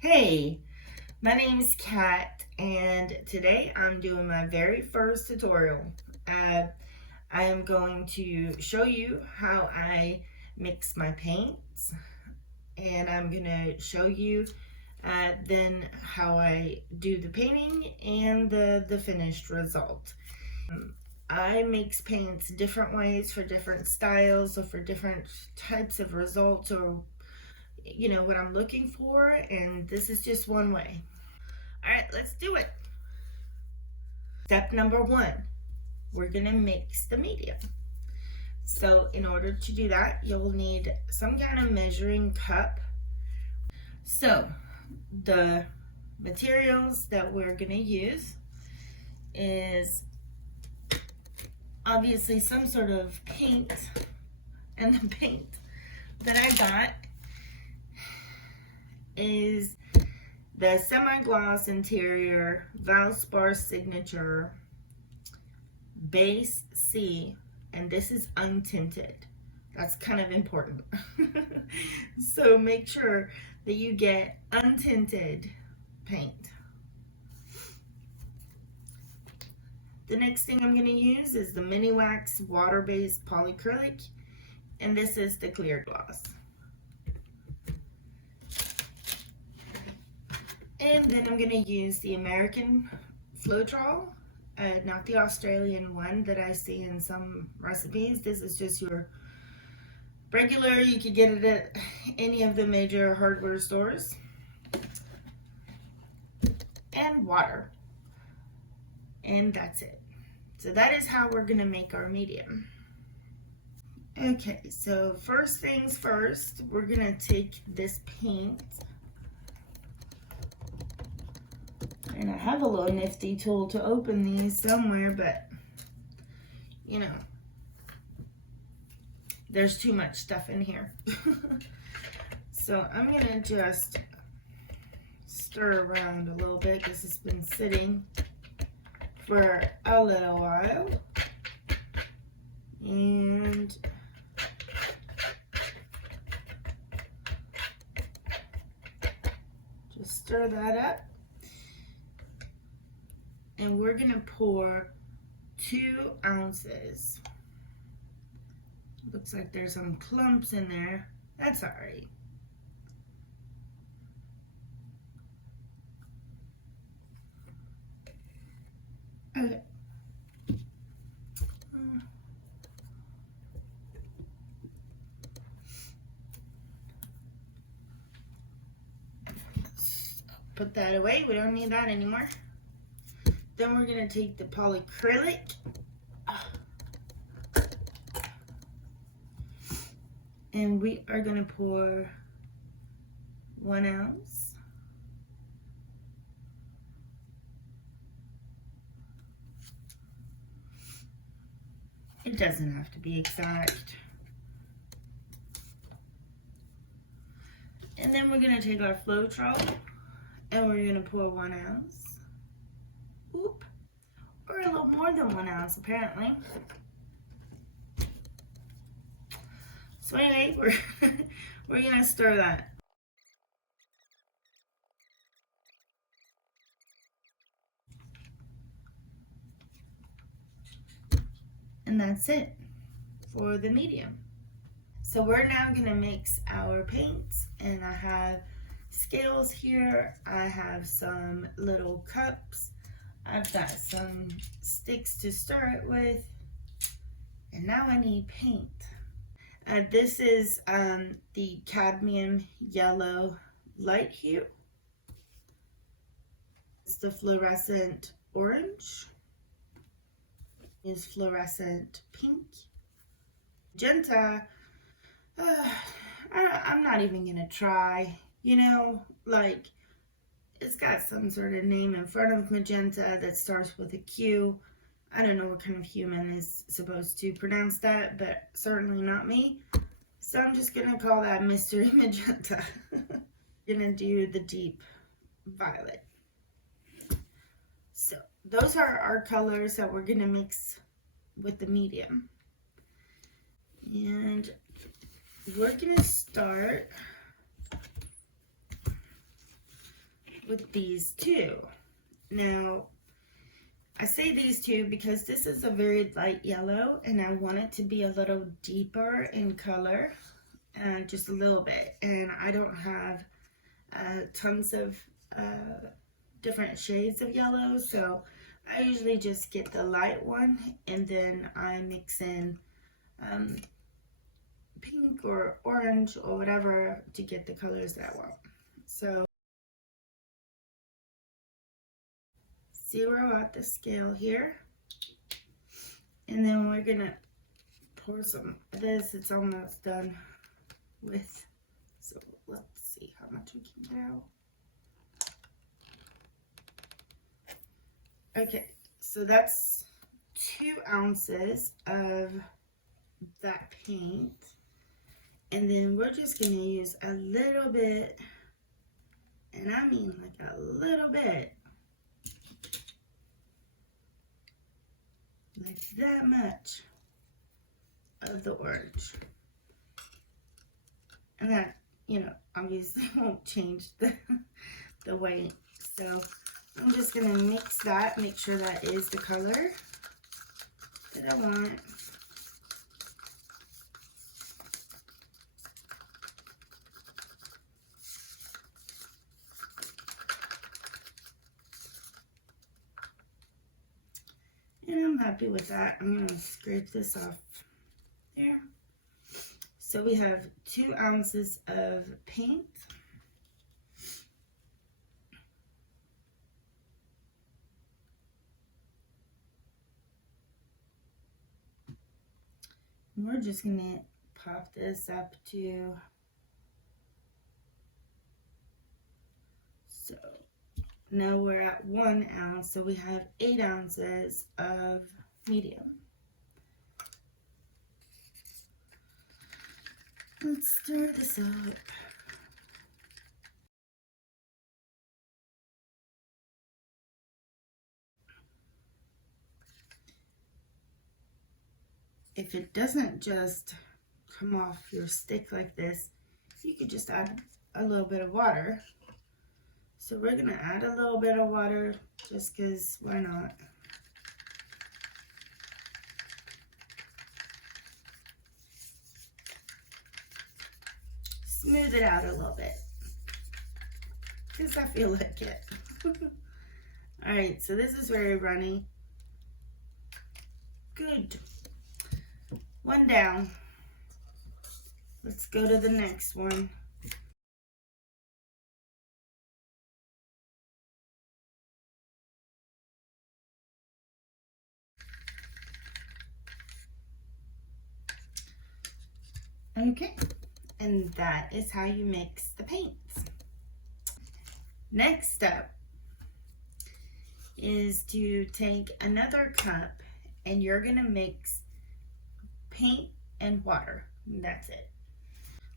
Hey, my name is Kat, and today I'm doing my very first tutorial. I am going to show you how I mix my paints, and I'm going to show you then how I do the painting and the finished result. I mix paints different ways for different styles or for different types of results or what I'm looking for, and this is just one way. All right, let's do it. Step number one, we're gonna mix the medium. So in order to do that, you'll need some kind of measuring cup. So the materials that we're gonna use is obviously some sort of paint, and the paint that I got is the semi-gloss interior Valspar Signature Base C, and this is untinted. That's kind of important. So make sure that you get untinted paint. The next thing I'm going to use is the Mini Wax water-based polyacrylic, and this is the clear gloss. And then I'm going to use the American Floetrol, not the Australian one that I see in some recipes. This is just your regular, you could get it at any of the major hardware stores. And water. And that's it. So that is how we're going to make our medium. Okay, so first things first, we're going to take this paint. And I have a little nifty tool to open these somewhere, but you know, there's too much stuff in here. So I'm gonna just stir around a little bit because it's been sitting for a little while. And just stir that up. And we're gonna pour 2 ounces. Looks like there's some clumps in there. That's all right. Okay. Put that away. We don't need that anymore. Then we're going to take the polyacrylic. And we are going to pour 1 ounce. It doesn't have to be exact. And then we're going to take our Floetrol and we're going to pour 1 ounce. Oop. Or a little more than 1 ounce apparently. So anyway, we're going to stir that. And that's it for the medium. So we're now going to mix our paints, and I have scales here. I have some little cups. I've got some sticks to stir it with. And now I need paint. This is the cadmium yellow light hue. It's the fluorescent orange. Is fluorescent pink. Magenta, I'm not even gonna try. You know, like, it's got some sort of name in front of magenta that starts with a Q. I don't know what kind of human is supposed to pronounce that, but certainly not me. So I'm just gonna call that Mystery Magenta. Gonna do the deep violet. So those are our colors that we're gonna mix with the medium. And we're gonna start with these two. Now, I say these two because this is a very light yellow and I want it to be a little deeper in color, just a little bit. And I don't have tons of different shades of yellow, so I usually just get the light one and then I mix in pink or orange or whatever to get the colors that I want. So 0 out the scale here, and then we're gonna pour some of this. It's almost done with, so let's see how much we can get out. Okay, so that's 2 ounces of that paint, and then we're just gonna use a little bit, and I mean like a little bit, like that much of the orange. And that, you know, obviously won't change the weight. So I'm just gonna mix that, make sure that is the color that I want. And I'm happy with that. I'm gonna scrape this off there. So we have 2 ounces of paint. And we're just gonna pop this up to, so now we're at 1 ounce, so we have 8 ounces of medium. Let's stir this up. If it doesn't just come off your stick like this, you could just add a little bit of water. So we're gonna add a little bit of water just because why not? Smooth it out a little bit because I feel like it. All right, so this is very runny. Good. 1 down. Let's go to the next one. Okay, and that is how you mix the paints. Next step is to take another cup and you're gonna mix paint and water. And that's it.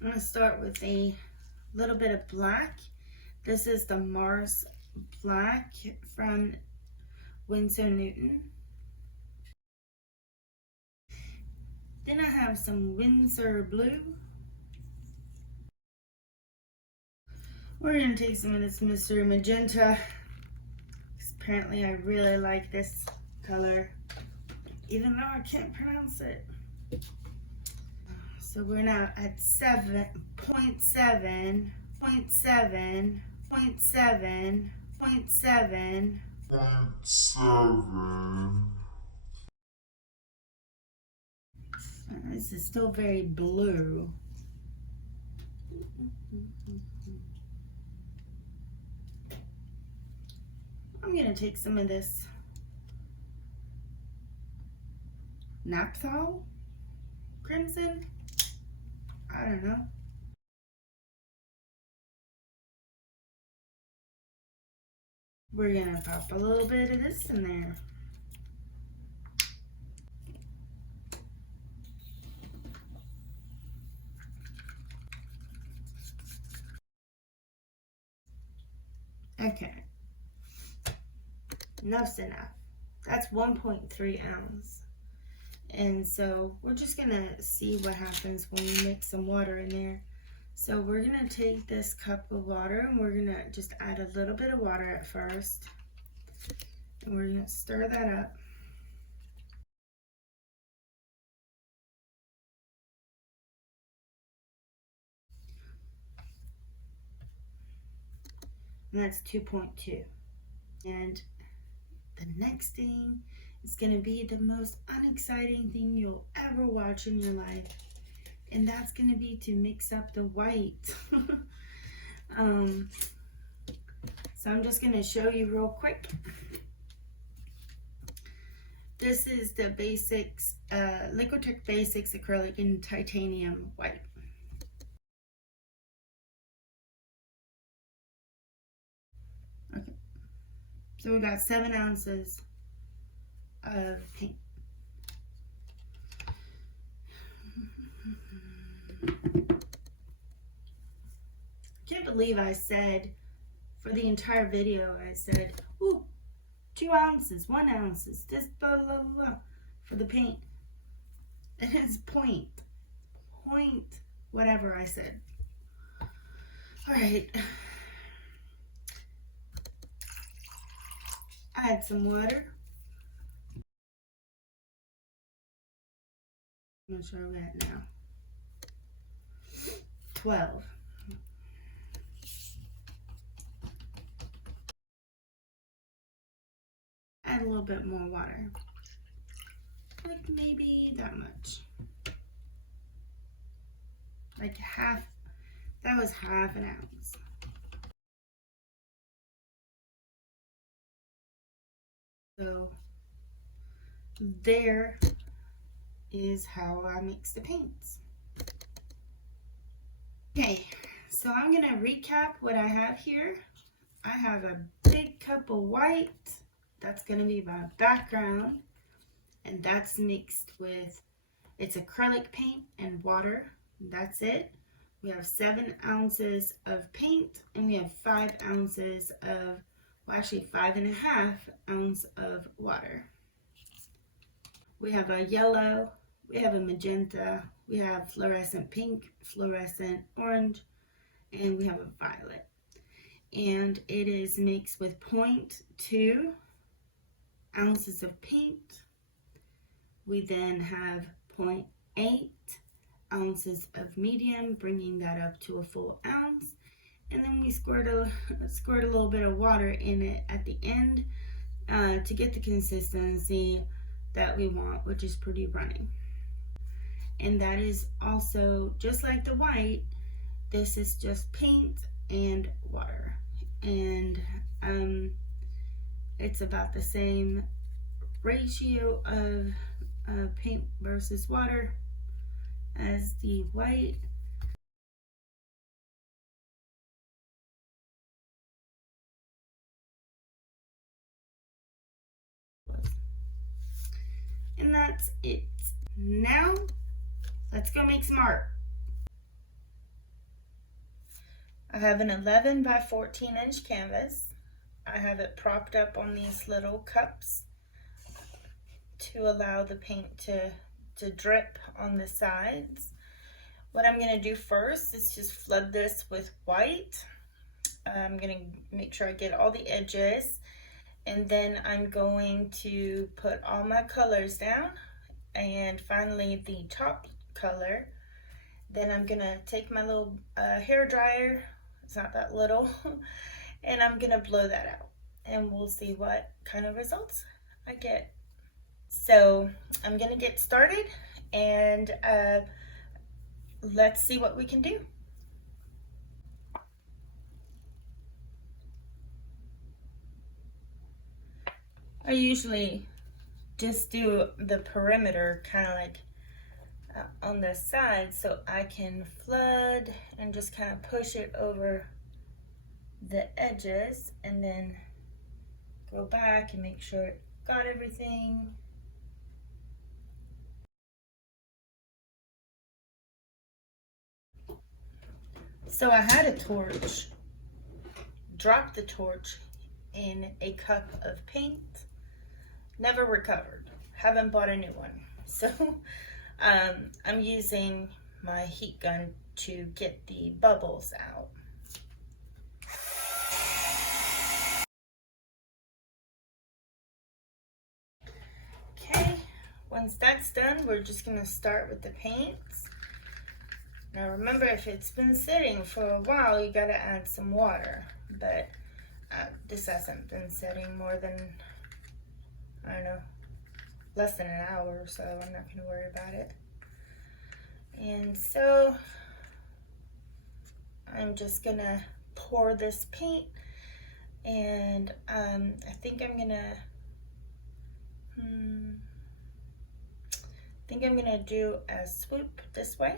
I'm gonna start with a little bit of black. This is the Mars Black from Winsor Newton. Then I have some Winsor Blue. We're gonna take some of this Mr. Magenta. Apparently I really like this color, even though I can't pronounce it. So we're now at 7.7, 0.7, 0.7, 0.7, 0.7. This is still very blue. I'm gonna take some of this Naphthol Crimson. I don't know. We're gonna pop a little bit of this in there. Okay. Enough's enough. That's 1.3 ounce. And so we're just gonna see what happens when we mix some water in there. So we're gonna take this cup of water and we're gonna just add a little bit of water at first. And we're gonna stir that up. And that's 2.2. And the next thing is gonna be the most unexciting thing you'll ever watch in your life. And that's gonna be to mix up the white. So I'm just gonna show you real quick. This is the Basics, Liquitex Basics Acrylic in Titanium White. Okay, so we got 7 ounces of paint. Can't believe I said for the entire video, I said, ooh, 2 ounces, 1 ounce, this blah, blah, blah, for the paint. It is point, whatever I said. All right. Add some water. I'm not sure where we're at now. 12. Add a little bit more water. Like maybe that much. Like half, that was half an ounce. So there is how I mix the paints. Okay, so I'm gonna recap what I have here. I have a big cup of white. That's gonna be my background. And that's mixed with, it's acrylic paint and water. That's it. We have 7 ounces of paint and we have 5 ounces of, well actually 5.5 ounces of water. We have a yellow, we have a magenta, we have fluorescent pink, fluorescent orange, and we have a violet. And it is mixed with 0.2 ounces of paint. We then have 0.8 ounces of medium, bringing that up to a full ounce. And then we squirt a little bit of water in it at the end to get the consistency that we want, which is pretty runny. And that is also, just like the white, this is just paint and water. And it's about the same ratio of paint versus water as the white. And that's it. Now, let's go make some art. I have an 11 by 14 inch canvas. I have it propped up on these little cups to allow the paint to drip on the sides. What I'm gonna do first is just flood this with white. I'm gonna make sure I get all the edges, and then I'm going to put all my colors down, and finally the top color. Then I'm gonna take my little hair dryer, it's not that little, and I'm gonna blow that out, and we'll see what kind of results I get. So I'm gonna get started, and let's see what we can do. I usually just do the perimeter kind of like on the side so I can flood and just kind of push it over the edges, and then go back and make sure it got everything. So I had a torch, dropped the torch in a cup of paint, never recovered, haven't bought a new one. So I'm using my heat gun to get the bubbles out. Okay, once that's done, we're just going to start with the paints. Now remember, if it's been sitting for a while, you got to add some water, but this hasn't been sitting more than, I don't know, less than an hour or so. I'm not going to worry about it. And so I'm just going to pour this paint, and I think I'm going to do a swoop this way.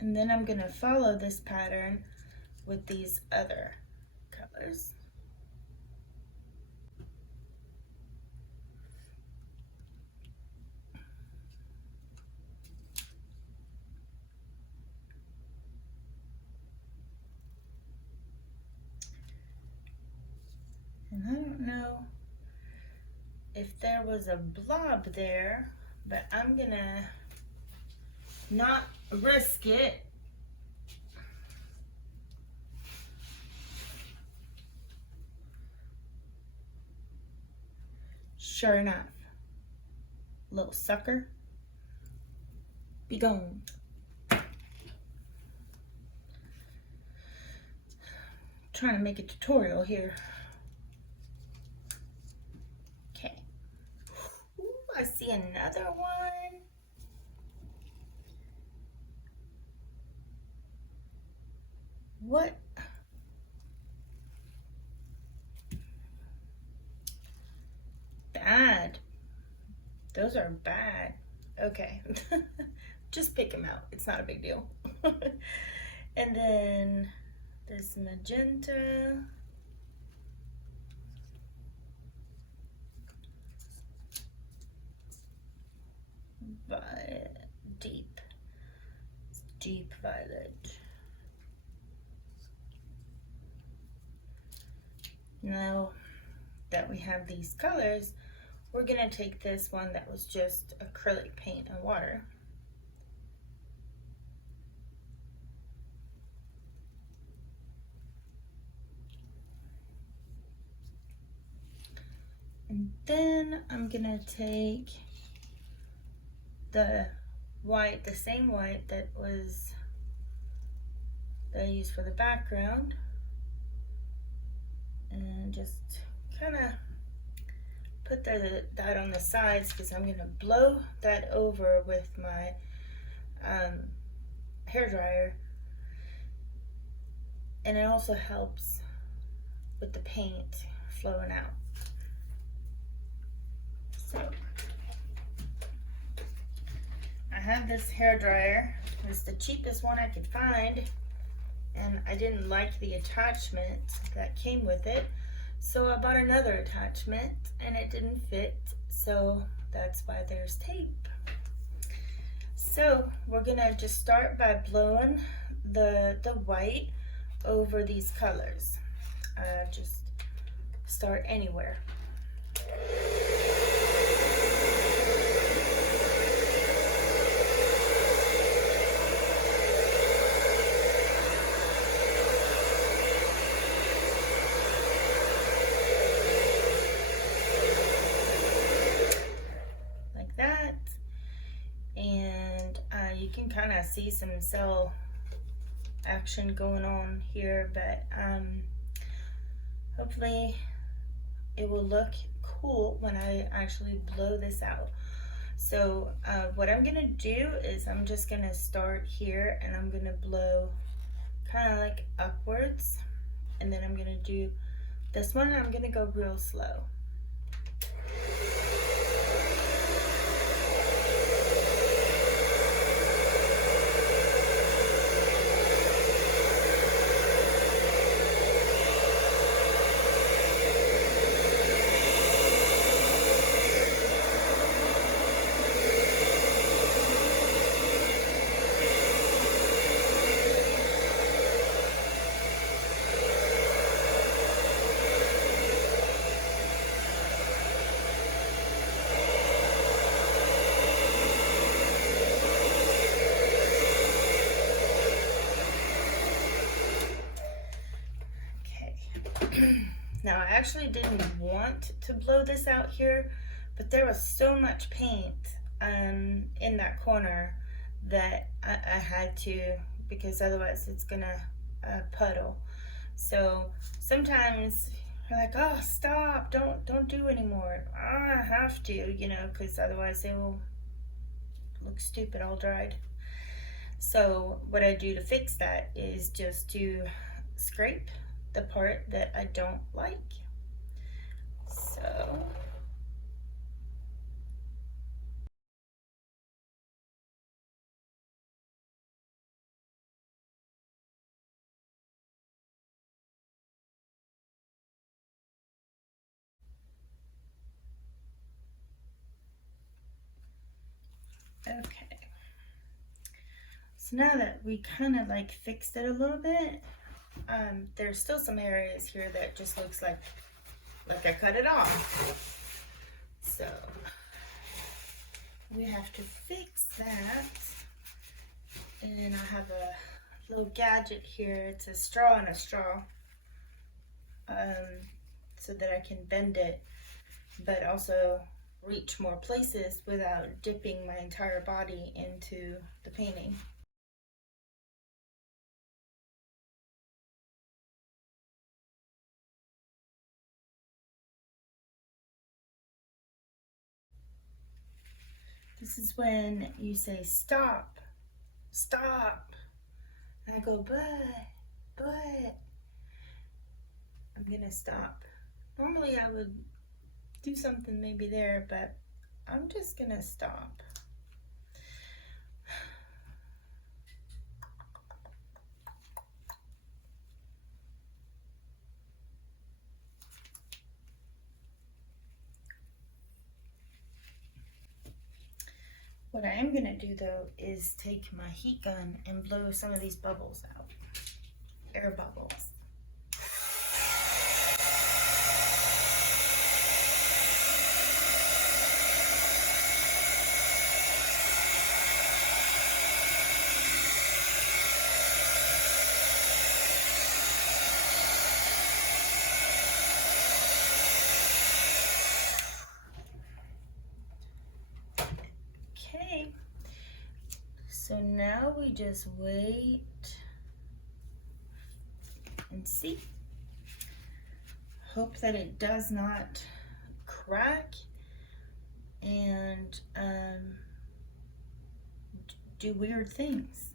And then I'm going to follow this pattern with these other colors. And I don't know if there was a blob there, but I'm going to not risk it. Sure enough, little sucker, be gone. Trying to make a tutorial here. Okay. Ooh, I see another one. What? Bad. Those are bad. Okay. Just pick them out. It's not a big deal. And then this magenta. Violet. Deep violet. Now that we have these colors, we're going to take this one that was just acrylic paint and water. And then I'm going to take the white, the same white that I used for the background, and just kind of put that on the sides, because I'm going to blow that over with my hair dryer, and it also helps with the paint flowing out. So I have this hair dryer. It's the cheapest one I could find, and I didn't like the attachment that came with it, so I bought another attachment and it didn't fit, so that's why there's tape. So we're gonna just start by blowing the white over these colors. Just start anywhere. You can kind of see some cell action going on here, but hopefully it will look cool when I actually blow this out. So what I'm gonna do is I'm just gonna start here, and I'm gonna blow kind of like upwards, and then I'm gonna do this one, and I'm gonna go real slow. Now I actually didn't want to blow this out here, but there was so much paint in that corner that I had to, because otherwise it's gonna puddle. So sometimes you're like, oh, stop, don't do anymore. I have to, you know, because otherwise it will look stupid all dried. So what I do to fix that is just to scrape the part that I don't like. So okay. So now that we kind of like fixed it a little bit, there's still some areas here that just looks like I cut it off. So we have to fix that. And I have a little gadget here. It's a straw and a straw, so that I can bend it, but also reach more places without dipping my entire body into the painting. This is when you say stop, stop. And I go, but, I'm gonna stop. Normally I would do something maybe there, but I'm just gonna stop. What I am gonna do though is take my heat gun and blow some of these bubbles out, air bubbles. Okay, so now we just wait and see. Hope that it does not crack and do weird things.